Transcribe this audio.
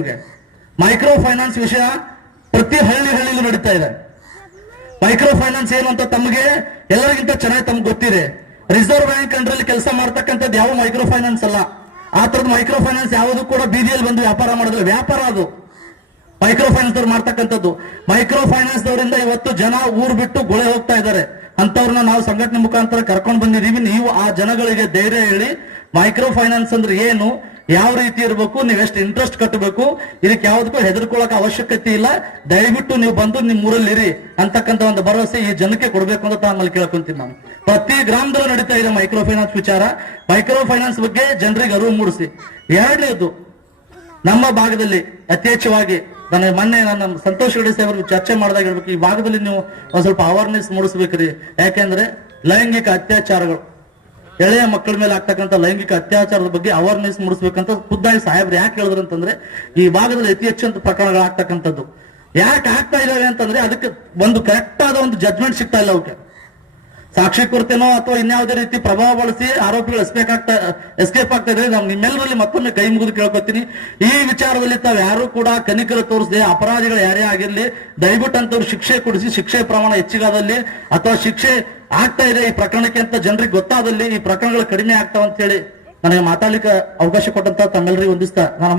ನಿಮ್ಗೆ. Micro finance ವಿಷಯ ಪ್ರತಿ ಹಳ್ಳಿಲೂ ನಡೀತಾ ಇದೆ. ಮೈಕ್ರೋ ಫೈನಾನ್ಸ್ ಏನು ಅಂತ ತಮಗೆ ಎಲ್ಲರಿಗಿಂತ ಚೆನ್ನಾಗಿ ತಮ್ಗೆ ಗೊತ್ತಿದೆ. ರಿಸರ್ವ್ ಬ್ಯಾಂಕ್ ಅಂಡ್ರಲ್ಲಿ ಕೆಲಸ ಮಾಡ್ತಕ್ಕಂಥದ್ದು ಯಾವ ಮೈಕ್ರೋ ಫೈನಾನ್ಸ್ ಅಲ್ಲ. ಆ ತರದ ಮೈಕ್ರೋ ಫೈನಾನ್ಸ್ ಯಾವುದು ಕೂಡ ಬೀದಿಯಲ್ಲಿ ಬಂದು ವ್ಯಾಪಾರ ಮಾಡೋದಿಲ್ಲ. ವ್ಯಾಪಾರ ಅದು ಮೈಕ್ರೋ ಫೈನಾನ್ಸ್ ಅವ್ರು ಮಾಡ್ತಕ್ಕಂಥದ್ದು. ಮೈಕ್ರೋ ಫೈನಾನ್ಸ್ ಅವರಿಂದ ಇವತ್ತು ಜನ ಊರು ಬಿಟ್ಟು ಗುಳೆ ಹೋಗ್ತಾ ಇದ್ದಾರೆ. ಅಂತವ್ರನ್ನ ನಾವು ಸಂಘಟನೆ ಮುಖಾಂತರ ಕರ್ಕೊಂಡು ಬಂದಿದ್ದೀವಿ. ನೀವು ಆ ಜನಗಳಿಗೆ ಧೈರ್ಯ ಹೇಳಿ ಮೈಕ್ರೋ ಫೈನಾನ್ಸ್ ಅಂದ್ರೆ ಏನು, ಯಾವ ರೀತಿ ಇರಬೇಕು, ನೀವು ಎಷ್ಟು ಇಂಟ್ರೆಸ್ಟ್ ಕಟ್ಟಬೇಕು, ಇದಕ್ಕೆ ಯಾವುದಕ್ಕೂ ಹೆದರ್ಕೊಳ್ಳೋಕೆ ಅವಶ್ಯಕತೆ ಇಲ್ಲ. ದಯವಿಟ್ಟು ನೀವು ಬಂದು ನಿಮ್ಮ ಊರಲ್ಲಿ ಇರಿ ಅಂತಕ್ಕಂಥ ಒಂದು ಭರವಸೆ ಈ ಜನಕ್ಕೆ ಕೊಡಬೇಕು ಅಂತ ತಮ್ಮಲ್ಲಿ ಕೇಳ್ಕೊಂತೀನಿ. ನಾನು ಪ್ರತಿ ಗ್ರಾಮದಲ್ಲೂ ನಡೀತಾ ಇದೆ ಮೈಕ್ರೋ ಫೈನಾನ್ಸ್ ವಿಚಾರ. ಮೈಕ್ರೋ ಫೈನಾನ್ಸ್ ಬಗ್ಗೆ ಜನರಿಗೆ ಅರಿವು ಮೂಡಿಸಿ. ಎರಡನೇದು, ನಮ್ಮ ಭಾಗದಲ್ಲಿ ಅತಿ ಮೊನ್ನೆ ನನ್ನ ಸಂತೋಷ್ ಹೆಗಡೆ ಸಾಹೇಬರು ಚರ್ಚೆ ಮಾಡಿದಾಗ ಹೇಳ್ಬೇಕು, ಈ ಭಾಗದಲ್ಲಿ ನೀವು ಒಂದ್ ಸ್ವಲ್ಪ ಅವೇರ್ನೆಸ್ ಮೂಡಿಸ್ಬೇಕ್ರಿ. ಯಾಕೆಂದ್ರೆ ಲೈಂಗಿಕ ಅತ್ಯಾಚಾರಗಳು, ಎಳೆಯ ಮಕ್ಕಳ ಮೇಲೆ ಆಗ್ತಕ್ಕಂಥ ಲೈಂಗಿಕ ಅತ್ಯಾಚಾರದ ಬಗ್ಗೆ ಅವೇರ್ನೆಸ್ ಮೂಡಿಸ್ಬೇಕಂತ ಖುದ್ದಾಗಿ ಸಾಹೇಬ್ರು ಯಾಕೆ ಹೇಳಿದ್ರು ಅಂತಂದ್ರೆ, ಈ ಭಾಗದಲ್ಲಿ ಅತಿ ಹೆಚ್ಚು ಪ್ರಕರಣಗಳು ಆಗ್ತಕ್ಕಂಥದ್ದು ಯಾಕೆ ಆಗ್ತಾ ಇದಾವೆ ಅಂತಂದ್ರೆ ಅದಕ್ಕೆ ಒಂದು ಕರೆಕ್ಟ್ ಆದ ಒಂದು ಜಡ್ಜ್ಮೆಂಟ್ ಸಿಗ್ತಾ ಇಲ್ಲ. ಅವಕ್ಕೆ ಸಾಕ್ಷಿ ಕೊರತೆನೋ ಅಥವಾ ಇನ್ಯಾವುದೇ ರೀತಿ ಪ್ರಭಾವ ಬಳಸಿ ಆರೋಪಿಗಳು ಎಸ್ಕೇಪ್ ಆಗ್ತಾ ಇದ್ರೆ ನಾವು ನಿಮ್ಮೆಲ್ಲರಲ್ಲಿ ಮತ್ತೊಮ್ಮೆ ಕೈ ಮುಗಿದು ಕೇಳ್ಕೊತೀನಿ, ಈ ವಿಚಾರದಲ್ಲಿ ತಾವು ಯಾರು ಕೂಡ ಕನಿಕರ ತೋರಿಸದೆ ಅಪರಾಧಿಗಳು ಯಾರೇ ಆಗಿರ್ಲಿ ದಯವಿಟ್ಟು ಅಂತವ್ರು ಶಿಕ್ಷೆ ಕೊಡಿಸಿ, ಶಿಕ್ಷೆ ಪ್ರಮಾಣ ಹೆಚ್ಚಿಗಾದಲ್ಲಿ ಅಥವಾ ಶಿಕ್ಷೆ ಆಗ್ತಾ ಇದೆ ಈ ಪ್ರಕರಣಕ್ಕೆ ಅಂತ ಜನರಿಗೆ ಗೊತ್ತಾದಲ್ಲಿ ಈ ಪ್ರಕರಣಗಳು ಕಡಿಮೆ ಆಗ್ತಾವ ಅಂತ ಹೇಳಿ ನನಗೆ ಮಾತಾಡ್ಲಿಕ್ಕೆ ಅವಕಾಶ ಕೊಟ್ಟಂತ ತಮ್ಮೆಲ್ಲರಿಗೂ ಹೊಂದಿಸ್ತಾ ನಾನು